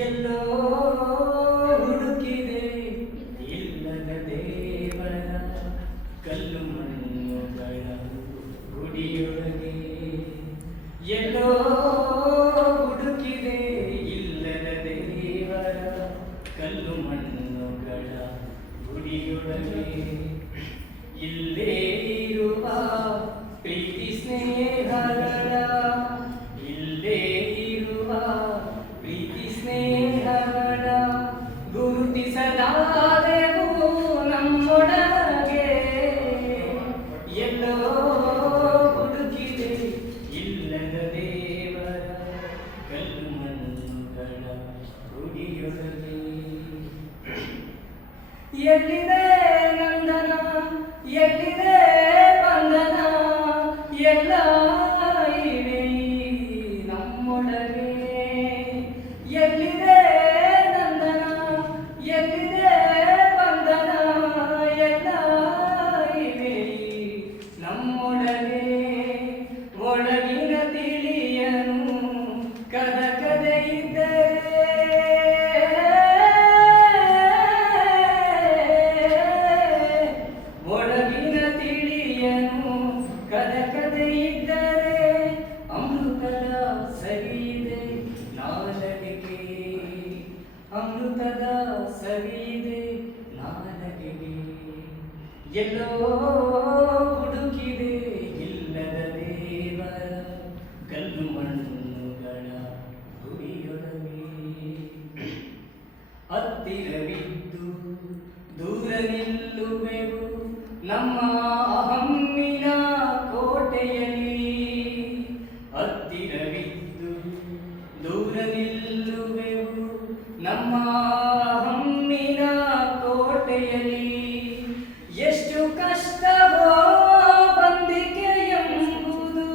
ಎಲ್ಲೋ ಹುಡುಕಿದೆ ಇಲ್ಲದ ದೇವರ ಕಲ್ಲು ಮಣ್ಣುಗಳ ಗುಡಿಯೊಳಗೆ. ಎಲ್ಲೋ ಹುಡುಕಿದೆ ಇಲ್ಲದ ದೇವರ ಕಲ್ಲು ಮಣ್ಣುಗಳ ಗುಡಿಯೊಳಗೆ. ಇಲ್ಲೇ ಇರುವ ಪ್ರೀತಿ ಸ್ನೇಹಗಳ, ಇಲ್ಲೇ ಇರುವ ಪ್ರೀತಿ ಸ್ನೇಹಗಳ ಗುರುತಿಸಲಾದೆವು ನಮ್ಮೊಳಗೆ. ಎಲ್ಲೋ ಹುಡುಕಿದೆ ಇಲ್ಲದ ದೇವರ ಕಲ್ಲು ಮಣ್ಣುಗಳ ಗುಡಿಯೊಳಗೆ. ಎಲ್ಲಿದೆ ನಂದನ, ಎಲ್ಲಿದೆ ಬಂಧನ, ಎಲ್ಲ ಇವೆ ನಮ್ಮೊಳಗೆ. ಎಲ್ಲಿದೆ ನಂದನ, ಎಲ್ಲಿದೆ ಬಂಧನ, ಎಲ್ಲ ಇವೆ ನಮ್ಮೊಳಗೆ. ಒಳಗಿನ ತಿಳಿಯನು ಕದಕದೆ ಇದ್ದರೆ, ಒಳಗಿನ ತಿಳಿಯನು ಕದಕದೆ ಇದ್ದರೆ ಅಮೃತದ ಸವಿಯಿದೆ ನಾಲಗೆಗೆ, ಅಮೃತದ ಸವಿಯಿದೆ ನಾಲಗೆಗೆ. ಎಲ್ಲೋ ಹುಡುಕಿದೆ ಇಲ್ಲದ ದೇವರ ಕಲ್ಲು ಮಣ್ಣುಗಳ ಗುಡಿಯೊಳಗೆ. ಹತ್ತಿರವಿದ್ದು ದೂರ ನಿಲ್ಲುವೆವು ನಮ್ಮ ಹಮ್ಮಿನ ಕೋಟೆಯಲ್ಲಿ. ಹತ್ತಿರವಿದ್ದು ದೂರ ನಿಲ್ಲುವೆವು ನಮ್ಮ ಹಮ್ಮಿನ ಕೋಟೆಯಲ್ಲಿ. ಎಷ್ಟು ಕಷ್ಟವೋ ಬಂದಿಕೆ ಎಂಬುದು,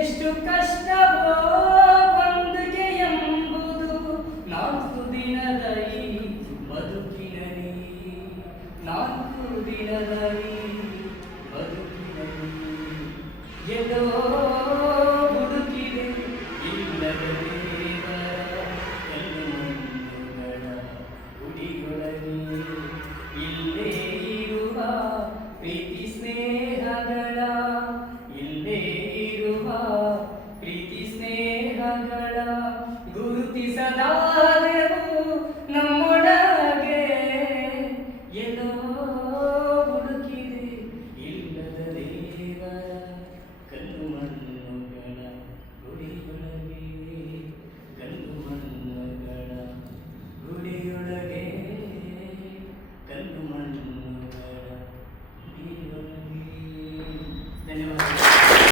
ಎಷ್ಟು ಕಷ್ಟವೋ ಬಂದಿಕೆ ಎಂಬುದು. ನಾಲ್ಕು ದಿನದ ಈ ಬದುಕಿನಲ್ಲಿ, ನಾಲ್ಕು ದಿನದ ಈ ಬದುಕಿನಲ್ಲಿ. ಎಲ್ಲೋ ಹುಡುಕಿದೆ ಇಲ್ಲದ ದೇವರ ಕಲ್ಲು ಮಣ್ಣುಗಳ ಗುಡಿಯೊಳಗೆ. ಇಲ್ಲೇ ಇರುವ ಪ್ರೀತಿ ಸ್ನೇಹಗಳ, ಇಲ್ಲೇ ಇರುವ ಪ್ರೀತಿ ಸ್ನೇಹಗಳ ಗುರುತಿಸಲಾದೆವು ನಮ್ಮೊಳಗೆ. ಎಲ್ಲೋ ಹುಡುಕಿದೆ ಇಲ್ಲದ ದೇವರ ಕಲ್ಲು ಮಣ್ಣುಗಳ ಗುಡಿಯೊಳಗೆ, ಕಲ್ಲು ಮಣ್ಣುಗಳ ಗುಡಿಯೊಳಗೆ, ಕಲ್ಲು ಮಣ್ಣುಗಳ ಗುಡಿಯೊಳಗೆ. ಧನ್ಯವಾದ.